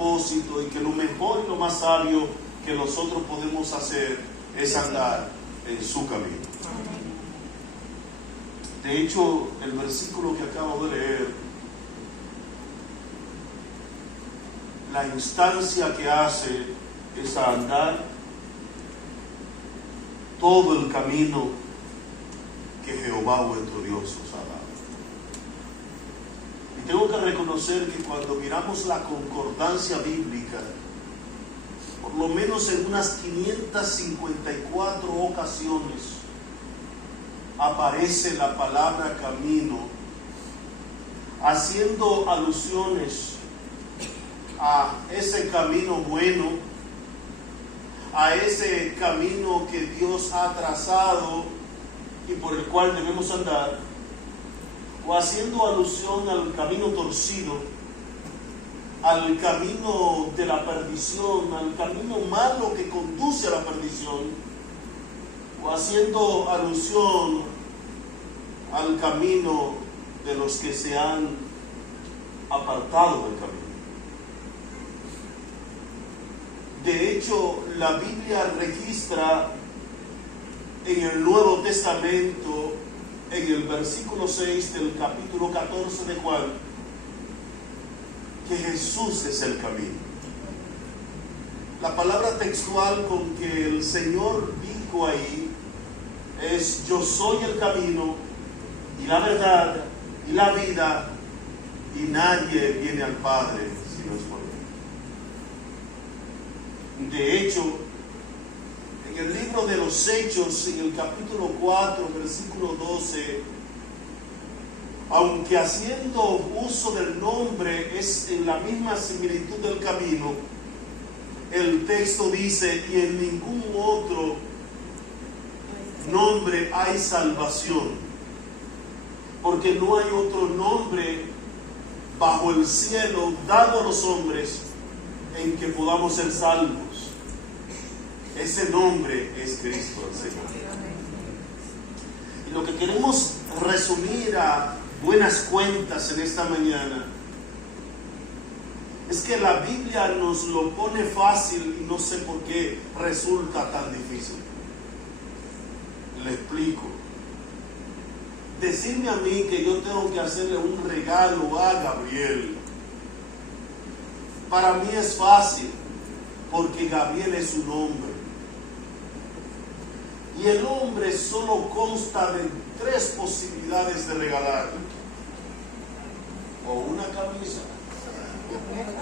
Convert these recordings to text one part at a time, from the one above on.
propósito y que lo mejor y lo más sabio que nosotros podemos hacer es andar en su camino. De hecho, el versículo que acabo de leer, la instancia que hace es a andar todo el camino que Jehová vuestro Dios os ha dado. Y tengo que reconocer que cuando miramos la concordancia bíblica, por lo menos en unas 554 ocasiones aparece la palabra camino, haciendo alusiones a ese camino bueno, a ese camino que Dios ha trazado y por el cual debemos andar, o haciendo alusión al camino torcido, al camino de la perdición, al camino malo que conduce a la perdición, o haciendo alusión al camino de los que se han apartado del camino. De hecho, la Biblia registra en el Nuevo Testamento, en el versículo 6 del capítulo 14 de Juan, que Jesús es el camino. La palabra textual con que el Señor dijo ahí es: yo soy el camino y la verdad y la vida, y nadie viene al Padre si no es por mí. De hecho, en el libro de los Hechos, en el capítulo 4, versículo 12, aunque haciendo uso del nombre es en la misma similitud del camino, el texto dice: y en ningún otro nombre hay salvación, porque no hay otro nombre bajo el cielo dado a los hombres en que podamos ser salvos. Ese nombre es Cristo el Señor. Y lo que queremos resumir a buenas cuentas en esta mañana es que la Biblia nos lo pone fácil y no sé por qué resulta tan difícil. Le explico. Decirme a mí que yo tengo que hacerle un regalo a Gabriel, para mí es fácil, porque Gabriel es un hombre. Y el hombre solo consta de 3 posibilidades de regalar: o una camisa,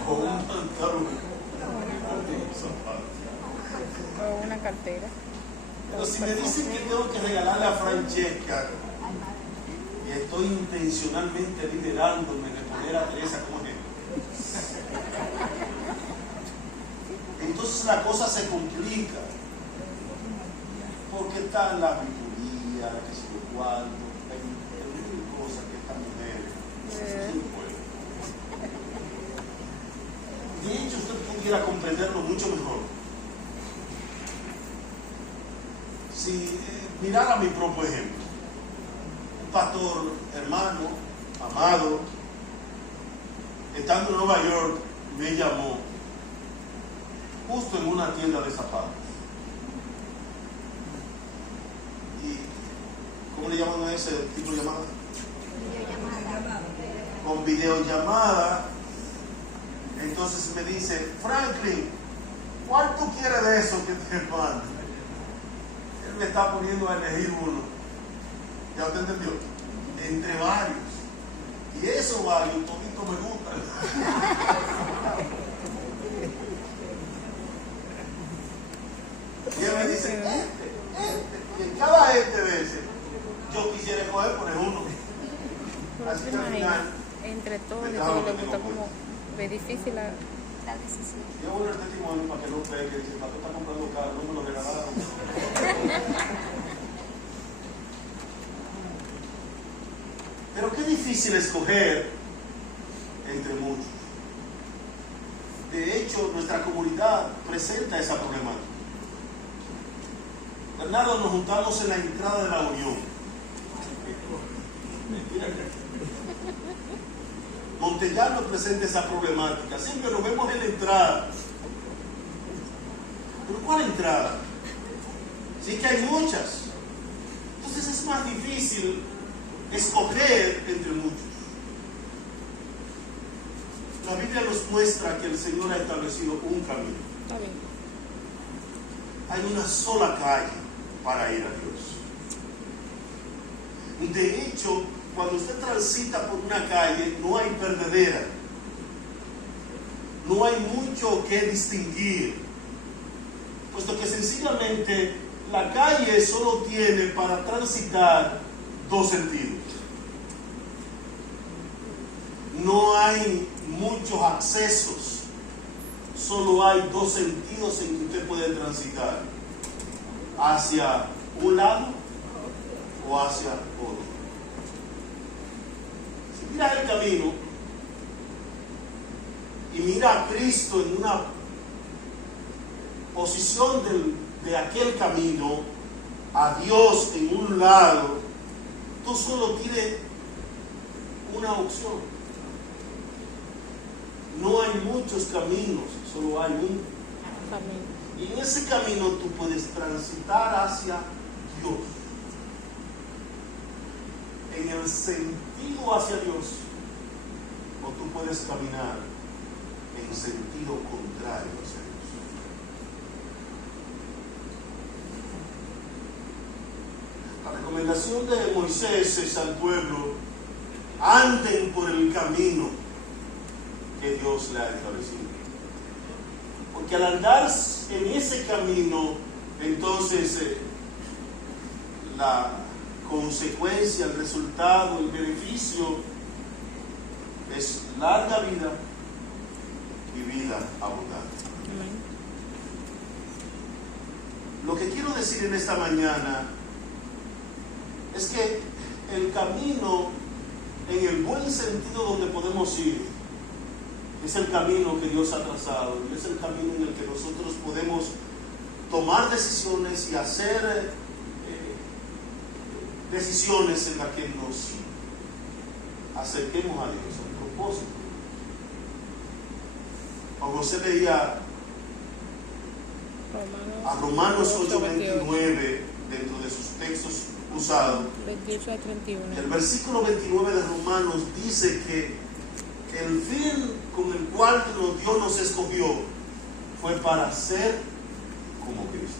o un pantalón, o un zapato, o una cartera. Pero si me dicen que tengo que regalarle a Francesca, y estoy intencionalmente liderándome de poner a Teresa como ejemplo, entonces la cosa se complica, porque está en la auditoría, que se lo guardo, hay mil cosas que estas mujeres no pueden. De hecho, usted pudiera comprenderlo mucho mejor si mirara mi propio ejemplo. Un pastor hermano, amado, estando en Nueva York, me llamó justo en una tienda de zapatos. Y ¿cómo le llaman a ese tipo de llamada? Con videollamada. Entonces me dice: Franklin, ¿cuál tú quieres de eso que te mando? Él me está poniendo a elegir uno. ¿Ya usted entendió? Entre varios. Y esos varios toditos me gustan. Y él me dice: que cada de ese yo quisiera coger por uno. Así que al final, entre todos y todo le gusta, como ve difícil la decisión. Yo voy a dar testimonio para que no pegue, que dice: para tú estás comprando caro, no me lo regalaron. Pero qué difícil escoger entre muchos. De hecho, nuestra comunidad presenta esa problemática. Bernardo, nos juntamos en la entrada de la Unión. Montellano presenta esa problemática. Siempre nos vemos en la entrada. ¿Pero cuál entrada? Sí que hay muchas. Entonces es más difícil escoger entre muchos. La Biblia nos muestra que el Señor ha establecido un camino. Hay una sola calle para ir a Dios. De hecho, cuando usted transita por una calle, no hay perdedera. No hay mucho que distinguir. Puesto que sencillamente la calle solo tiene para transitar dos sentidos. No hay muchos accesos, solo hay dos sentidos en que usted puede transitar: hacia un lado o hacia otro. Si miras el camino y mira a Cristo en una posición de aquel camino, a Dios en un lado, tú solo tienes una opción. No hay muchos caminos, solo hay un camino. Y en ese camino tú puedes transitar hacia Dios, en el sentido hacia Dios, o tú puedes caminar en sentido contrario hacia Dios. La recomendación de Moisés es al pueblo: anden por el camino que Dios le ha establecido. Porque al andar en ese camino, entonces la consecuencia, el resultado, el beneficio es larga vida y vida abundante. Amén. Lo que quiero decir en esta mañana es que el camino, en el buen sentido donde podemos ir, es el camino que Dios ha trazado, y es el camino en el que nosotros podemos tomar decisiones y hacer decisiones en las que nos acerquemos a Dios, a propósito. Juan José leía a Romanos 8:29 dentro de sus textos usados. 28 a 31. El versículo 29 de Romanos dice que el fin con el cual Dios nos escogió fue para ser como Cristo,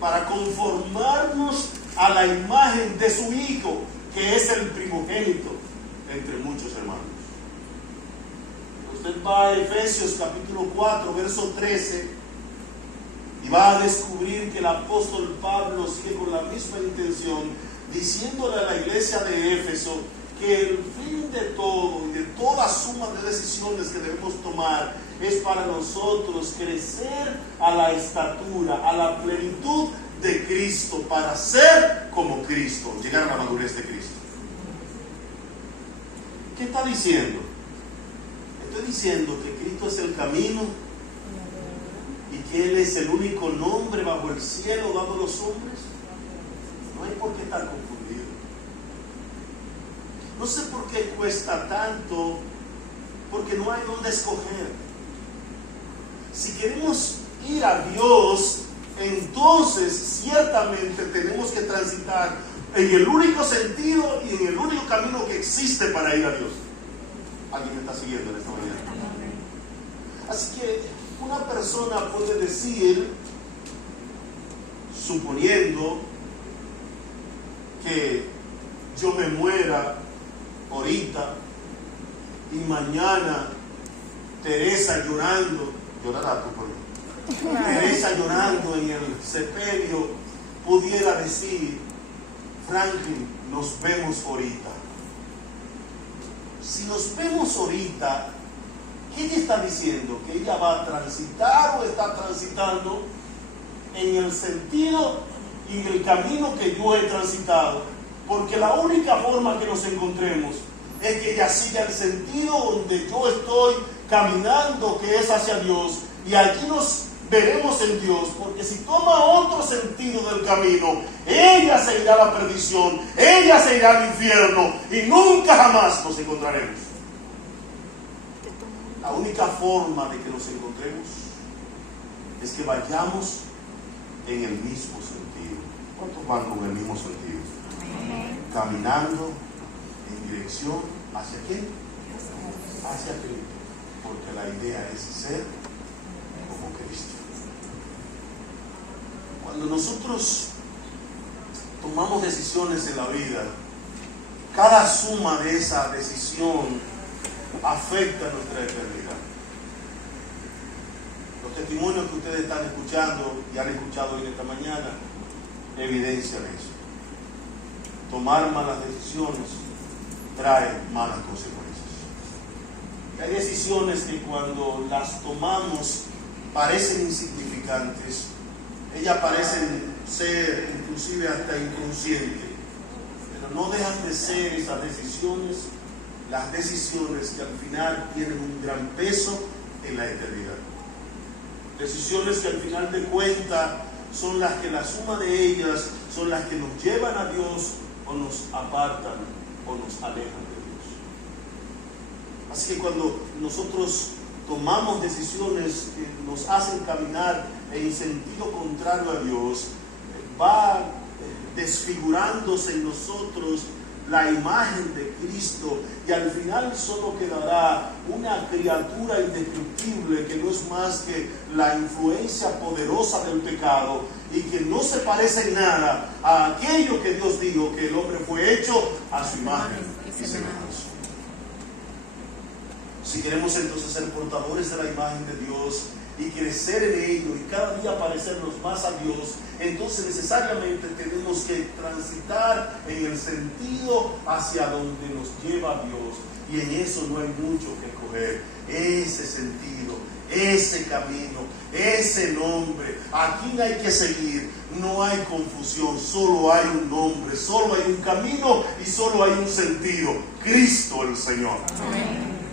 para conformarnos a la imagen de su Hijo, que es el primogénito entre muchos hermanos. Usted va a Efesios capítulo 4, verso 13, y va a descubrir que el apóstol Pablo sigue con la misma intención, diciéndole a la iglesia de Éfeso que el fin de todo y de toda suma de decisiones que debemos tomar es para nosotros crecer a la estatura, a la plenitud de Cristo, para ser como Cristo, llegar a la madurez de Cristo. ¿Qué está diciendo? Estoy diciendo que Cristo es el camino y que Él es el único nombre bajo el cielo dado a los hombres. No hay por qué estar confundido. No sé por qué cuesta tanto, porque no hay dónde escoger. Si queremos ir a Dios, entonces ciertamente tenemos que transitar en el único sentido y en el único camino que existe para ir a Dios. ¿Alguien me está siguiendo en esta mañana? Así que una persona puede decir, suponiendo que yo me muera ahorita y mañana Teresa llorando, llorará tú por mí, Teresa llorando en el sepelio pudiera decir: Franklin, nos vemos ahorita. Si nos vemos ahorita, ¿qué ella está diciendo? ¿Que ella va a transitar o está transitando en el sentido y en el camino que yo he transitado? Porque la única forma que nos encontremos es que ella siga el sentido donde yo estoy caminando, que es hacia Dios, y allí nos veremos en Dios, porque si toma otro sentido del camino, ella se irá a la perdición, ella se irá al infierno y nunca jamás nos encontraremos. La única forma de que nos encontremos es que vayamos en el mismo sentido. ¿Cuántos van con el mismo sentido? Caminando en dirección ¿hacia quién? Hacia Cristo, porque la idea es ser como Cristo. Cuando nosotros tomamos decisiones en la vida, cada suma de esa decisión afecta nuestra eternidad. Los testimonios que ustedes están escuchando y han escuchado hoy esta mañana evidencian eso. Tomar malas decisiones trae malas consecuencias. Y hay decisiones que cuando las tomamos parecen insignificantes, ellas parecen ser inclusive hasta inconscientes, pero no dejan de ser esas decisiones, las decisiones que al final tienen un gran peso en la eternidad. Decisiones que al final de cuentas son las que la suma de ellas son las que nos llevan a Dios o nos apartan o nos alejan de Dios. Así que cuando nosotros tomamos decisiones que nos hacen caminar en sentido contrario a Dios, va desfigurándose en nosotros la imagen de Cristo y al final solo quedará una criatura indestructible que no es más que la influencia poderosa del pecado y que no se parece en nada a aquello que Dios dijo, que el hombre fue hecho a su imagen y semejanza. Si queremos entonces ser portadores de la imagen de Dios y crecer en ello y cada día parecernos más a Dios, entonces necesariamente tenemos que transitar en el sentido hacia donde nos lleva Dios, y en eso no hay mucho que escoger. Ese sentido, ese camino, ese nombre, a quien hay que seguir. No hay confusión, solo hay un nombre, solo hay un camino y solo hay un sentido: Cristo el Señor. Amén.